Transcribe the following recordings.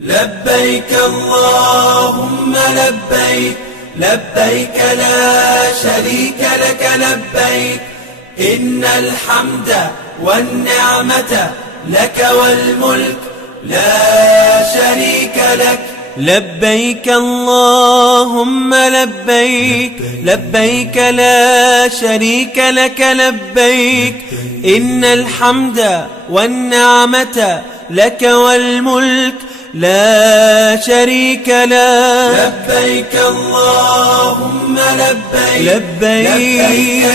لبيك اللهم لبيك لبيك لا شريك لك لبيك إن الحمد والنعمة لك والملك لا شريك لك. لبيك اللهم لبيك لبيك لا شريك لك لبيك إن الحمد والنعمة لك والملك لا شريك لك. لبيك اللهم لبيك لبيك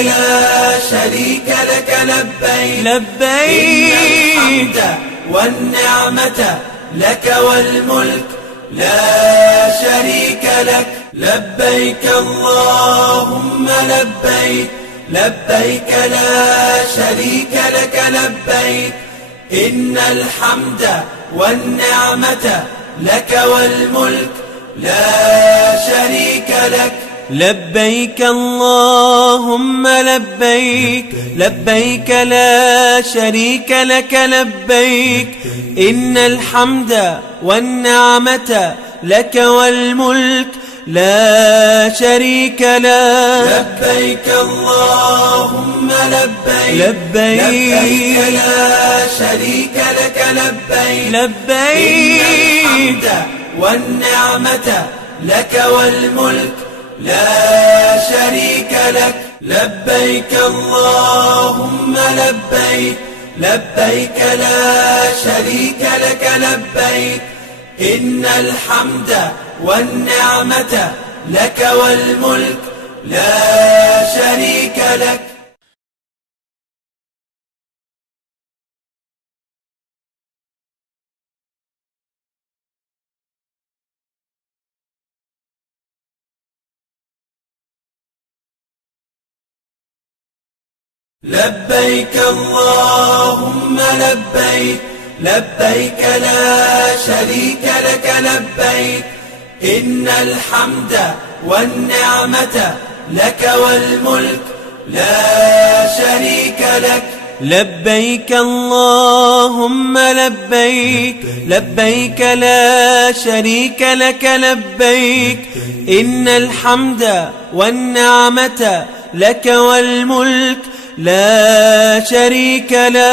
لا شريك لك لبيك لبيك إن الحمد والنعمة لك والملك لا شريك لك. لبيك اللهم لبيك لبيك لا شريك لك لبيك إن الحمد والنعمة لك والملك لا شريك لك. لبيك اللهم لبيك لبيك لا شريك لك لبيك إن الحمد والنعمة لك والملك لا شريك لك. لبيك اللهم لبيك لبيك لا شريك لك لبيك لبيك إن الحمد والنعمة لك والملك لا شريك لك. لبيك اللهم لبيك لبيك لا شريك لك لبيك إن الحمد والنعمة لك والملك لا شريك لك. لبيك اللهم لبيك لبيك لا شريك لك لبيك إن الحمد والنعمة لك والملك لا شريك لك. لبيك اللهم لبيك لبيك لا شريك لك لبيك إن الحمد والنعمة لك والملك لا شريك لك.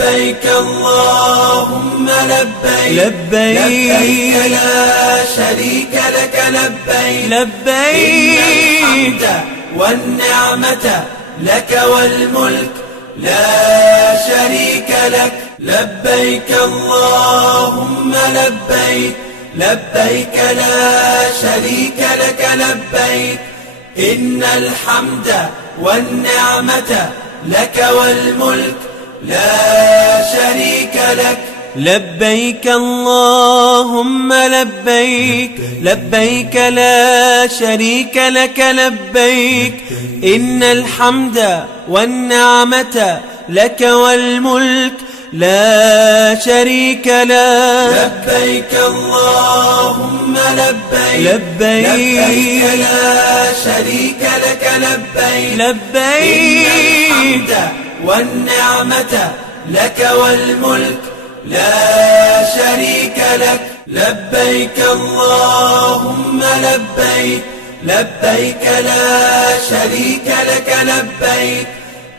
لبيك اللهم لبيك لبيك لا شريك لك لبيك لبيك الحمد والنعمة لك والملك لا شريك لك. لبيك اللهم لبيك لبيك لا شريك لك لبيك إن الحمد والنعمة لك والملك لا شريك لك. لبيك اللهم لبيك لبيك لا شريك لك لبيك إن الحمد والنعمة لك والملك لا شريك لك. لبيك اللهم لبيك لبيك لا شريك لك لبيك لبيك الحمد والنعمة لك والملك لا شريك لك. لبيك اللهم لبيك لبيك لا شريك لك لبيك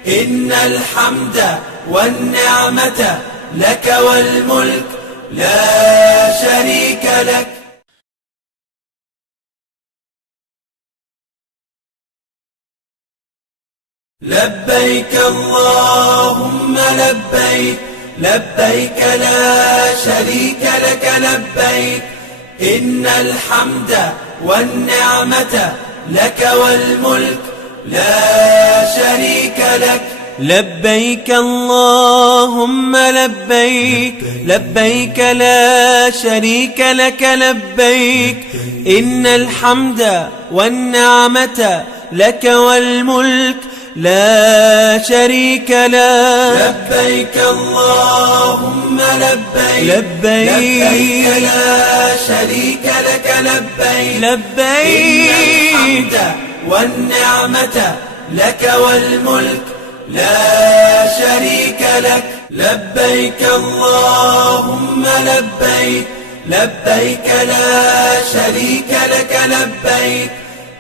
إن الحمد والنعمة لك والملك لا شريك لك. لبيك اللهم لبيك لبيك لا شريك لك لبيك إن الحمد والنعمة لك والملك لا شريك لك. لبيك اللهم لبيك لبيك لا شريك لك لبيك إن الحمد والنعمة لك والملك لا شريك لك. لبيك اللهم لبيك لبيك لا شريك لك لبيك لبيك الحمد والنعمة لك والملك لا شريك لك. لبيك اللهم لبيك لبيك لا شريك لك لبيك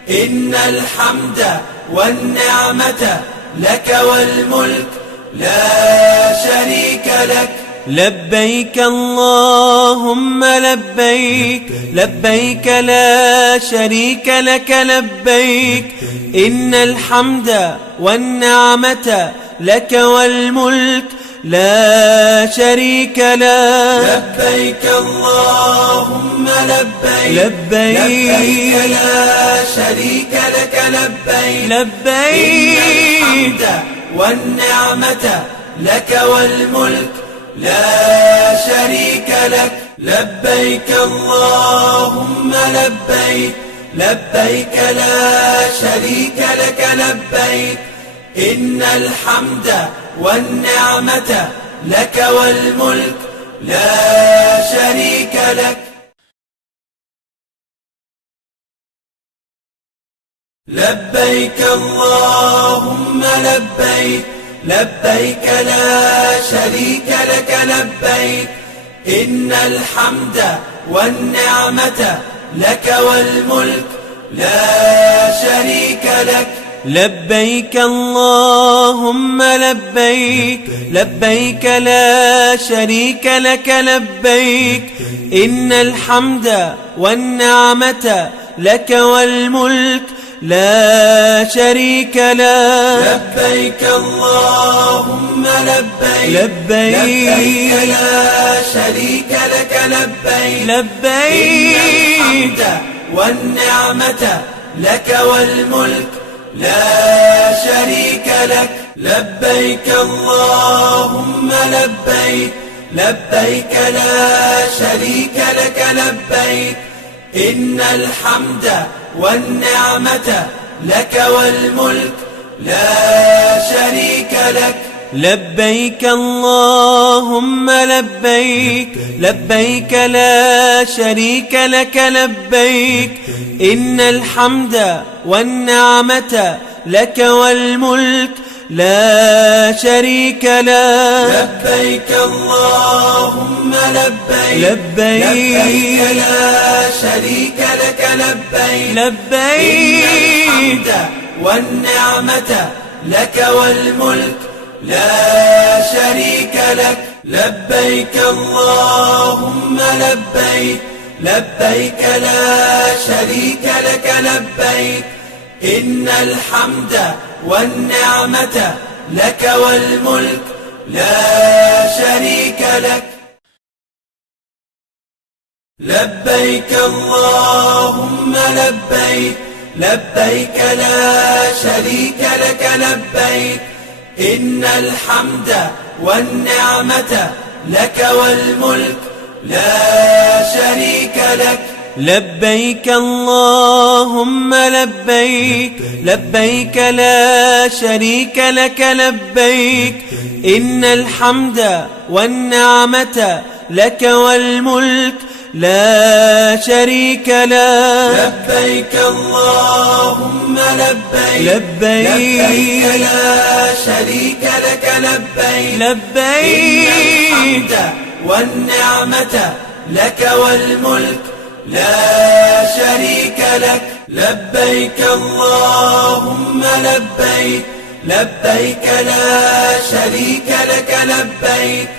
إن الحمد والنعمة لك والملك لا شريك لك لبيك اللهم لبيك لبيك لا شريك لك لبيك إن الحمد والنعمة لك والملك لا شريك لك لبيك اللهم لبيك لبيك لا شريك لك لبيك لبيك إن الحمد والنعمة لك والملك لا شريك لك لبيك اللهم لبيك لبيك لا شريك لك لبيك إن الحمد والنعمة لك والملك لا شريك لك لبيك اللهم لبيك لبيك لا شريك لك لبيك إن الحمد والنعمة لك والملك لا شريك لك لبيك اللهم لبيك لبيك لا شريك لك لبيك إن الحمد والنعمة لك والملك لا شريك لك لبيك اللهم لبيك لبيك لا شريك لك لبيك لبيك إن الحمد والنعمة لك والملك لا شريك لك لبيك اللهم لبيك لبيك لا شريك لك لبيك إن الحمد والنعمة لك والملك لا شريك لك لبيك اللهم لبيك لبيك لا شريك لك لبيك إن الحمد والنعمة لك والملك لا شريك لك لبيك اللهم لبيك لبيك لا شريك لك لبيك لبيك إن الحمد والنعمة لك والملك لا شريك لك لبيك اللهم لبيك لبيك لا شريك لك لبيك إن الحمد والنعمة لك والملك لا شريك لك لبيك اللهم لبيك لبيك لا شريك لك لبيك إن الحمد والنعمة لك والملك لا شريك لك لبيك اللهم لبيك لبيك لا شريك لك لبيك إن الحمد والنعمة لك والملك لا شريك لك لبيك اللهم لبيك لبيك لا شريك لك لبيك لبيك إن الحمد والنعمة لك والملك لا شريك لك لبيك اللهم لبيك لبيك لا شريك لك لبيك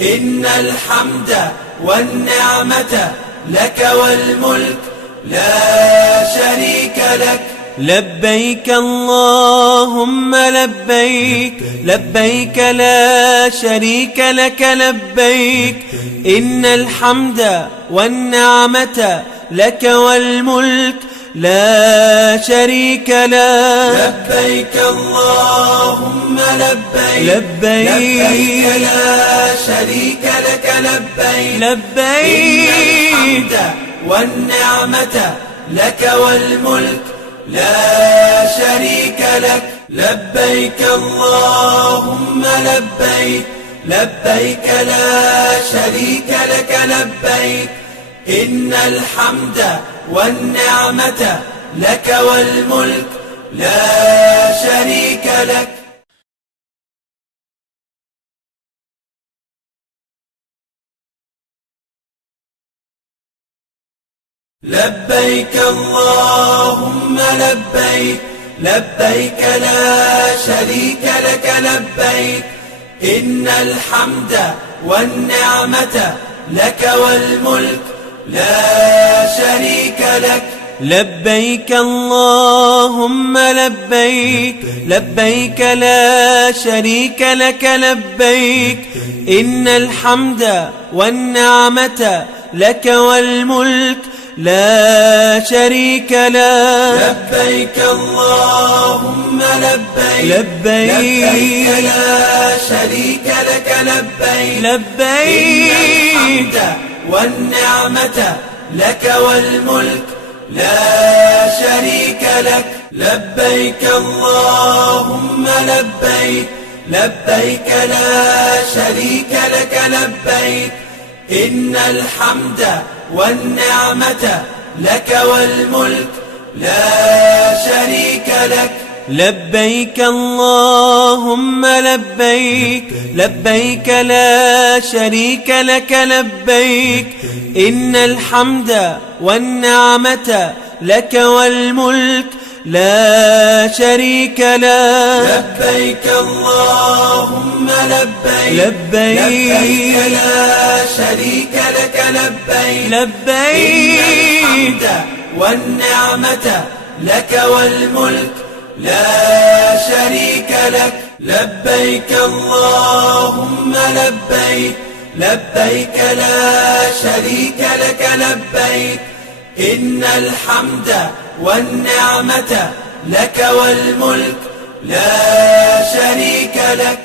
إن الحمد والنعمة لك والملك لا شريك لك لبيك اللهم لبيك لبيك لا شريك لك لبيك إن الحمد والنعمة لك والملك لا شريك لك لبيك اللهم لبيك لبيك لا شريك لك لبيك لبيك الحمد والنعمة لك والملك لا شريك لك لبيك اللهم لبيك لبيك لا شريك لك لبيك إن الحمد والنعمة لك والملك لا شريك لك لبيك اللهم لبيك لبيك لا شريك لك لبيك إن الحمد والنعمة لك والملك لا شريك لك لبيك اللهم لبيك لبيك لا شريك لك لبيك إن الحمد والنعمة لك والملك لا شريك لك لبيك اللهم لبيك لبيك لا شريك لك لبيك لبيك إن الحمد والنعمة لك والملك لا شريك لك لبيك اللهم لبيك لبيك لا شريك لك لبيك إن الحمد والنعمة لك والملك لا شريك لك لبيك اللهم لبيك لبيك لا شريك لك لبيك إن الحمد والنعمة لك والملك لا شريك لك لبيك اللهم لبيك لبيك لا شريك لك لبيك لبيك إن الحمد والنعمة لك والملك لا شريك لك لبيك اللهم لبيك لبيك لا شريك لك لبيك إن الحمد والنعمة لك والملك لا شريك لك